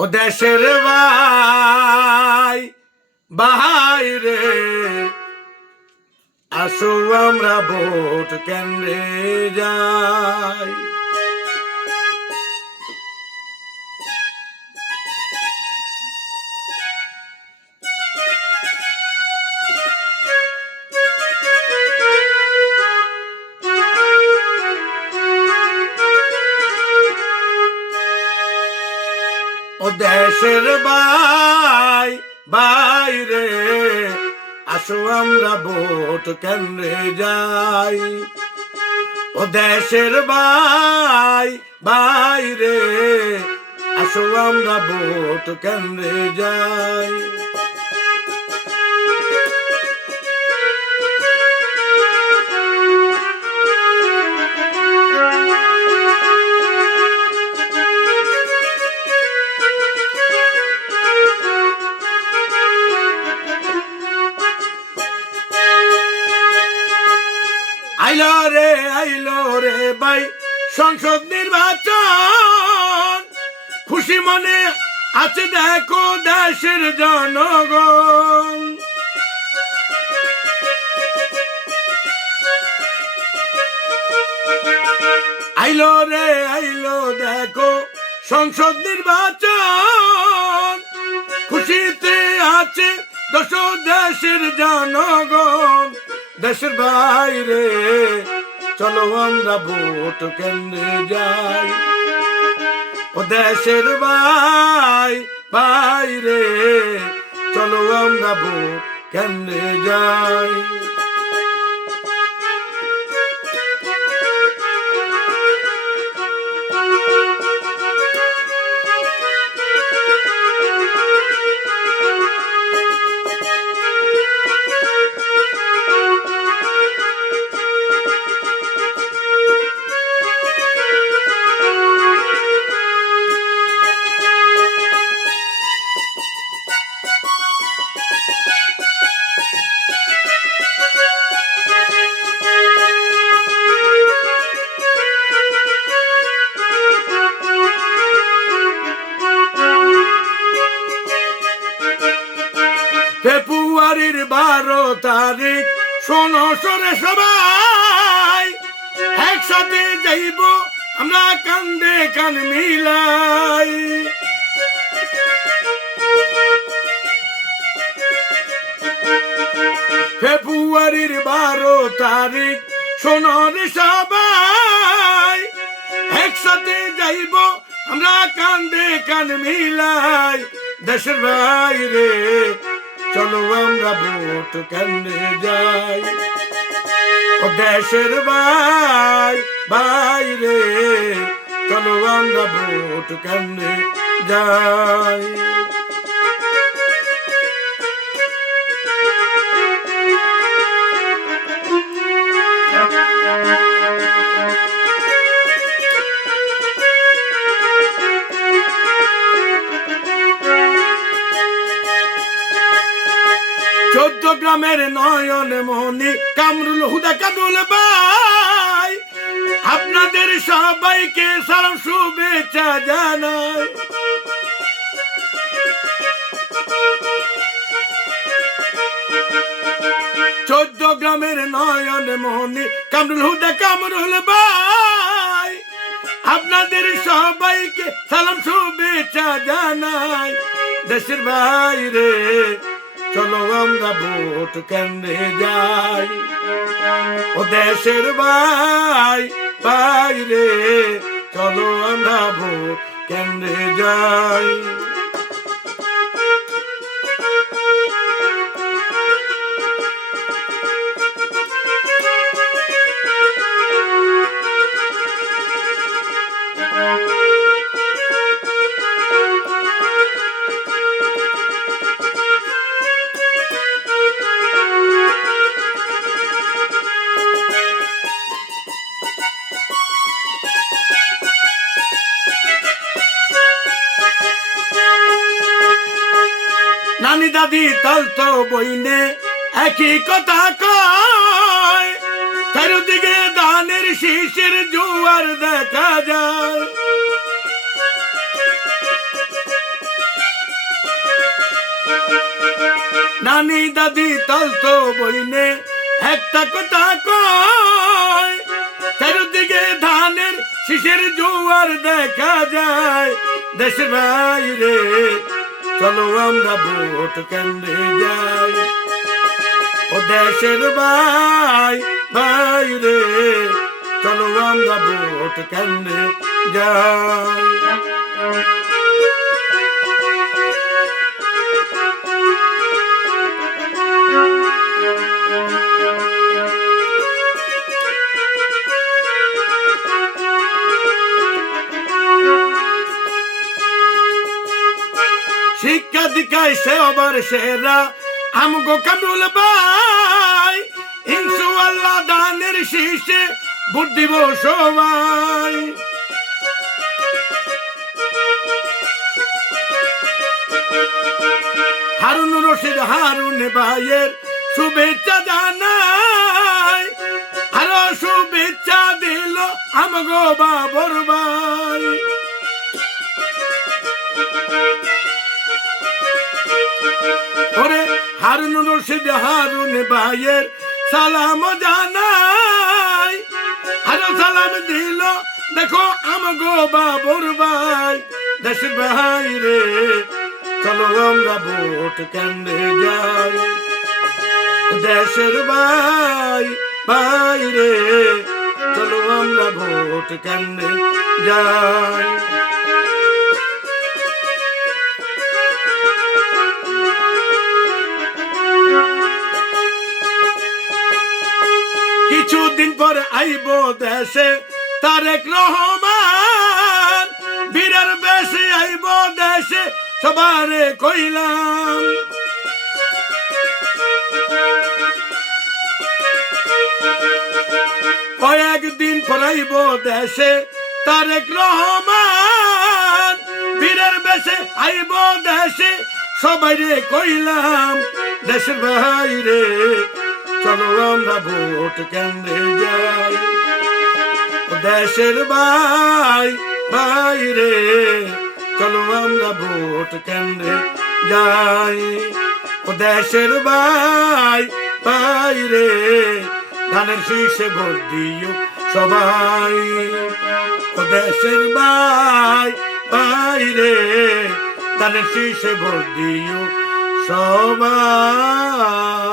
ও দেশের ভাই ভাই রে, আসো আমরা ভোট কেন্দ্রে যাই। ও দেশের ভাই ভাই রে, আসো আমরা ভোট কেন্দ্রে যাই। ও দেশের ভাই ভাই রে, আসো আমরা ভোট কেন্দ্রে যাই। আইলো রে ভাই সংসদ নির্বাচন, খুশি মনে আছে দেখো দেশের জনগণ। আইলো দেখো সংসদ নির্বাচন, খুশিতে আছে দশ দেশের জনগণ। দেশের বাইরে চলো আমরা ভোট কেন্দ্রে যাই। ও দেশের ভাই ভাই রে, চলো আমরা ভোট কেন্দ্রে যাই। ফেব্রুয়ারির 12 তারিখ শোনো সরে সবাই, একসাথে যাইব আমরা কান্দে কান মিলাই। ফেব্রুয়ারির 12 তারিখ শোনো রে সবাই, একসাথে যাইব আমরা কান্দে কান মিলাই। দেশের বাইরে চলো আমরা ভোট কেন্দ্রে যাই। ও দেশের ভাই ভাই রে, চলো আমরা ভোট কেন্দ্রে যাই। চৌদ্দগ্রামের নয়ন মনি কামরুল হুদা কাদুল ভাই, আপনাদের সবাইকে সালাম শুভেচ্ছা জানাই। চৌদ্দগ্রামের নয়ন মনি কামরুল হুদা কামরুল ভাই, আপনাদের সবাইকে সালাম শুভেচ্ছা জানাই। দেশের বাইরে চলো আমরা ভোট কেন্দ্রে যাই। ও দেশের ভাই ভাই রে, চলো আমরা ভোট কেন্দ্রে যাই। নানি দাদি তাল তো বইনে একই কথা কয়, চারিদিকে ধানের শীষের জোয়ার দেখা যায়। নানি দাদি তালতো বইনে একটা কথা কয়, চারিদিকে ধানের শীষের জোয়ার দেখা যায়। দেশের বাইরে চলো আমরা ভোট কেন্দ্রে যাই। ও দেশের বাইরে চলো আমরা ভোট কেন্দ্রে যাই। শিক্ষা দীক্ষায় সেবার সেরা আমগো কামরুল ভাই, ইনশাআল্লাহ দানের শীষে ভোট দিব সবাই। হারুন রশিদ হারুন ভাইয়ের শুভেচ্ছা জানাই, আরো শুভেচ্ছা দিল আমগো বাবর ভাই। ওরে হারুন রশিদ হারুন ভাইয়ের সালাম জানাই, আরো সালাম দিল দেখো আমগো বাবর ভাই। দেশের বাইরে চলো আমরা ভোট কেন্দ্রে যাই। দেশের বাইরে চলো আমরা ভোট কেন্দ্রে যাই। কিছুদিন পর আইব দেশে তারেক রহমান, বীরের বেশে আইব দেশে সবারে কইলাম। কয়েকদিন পর আইব দেশে তারেক রহমান, বীরের বেশে আইব দেশে সবাইরে কইলাম। দেশের বাইরে চলো আমরা ভোট কেন্দ্রে যাই। দেশের বাইরে চলো আমরা ভোট কেন্দ্রে যাই। দেশের বাইরে ধানের শীষে ভোট দিও সবাই। দেশের বাইরে ধানের শীষে ভোট দিও সবাই।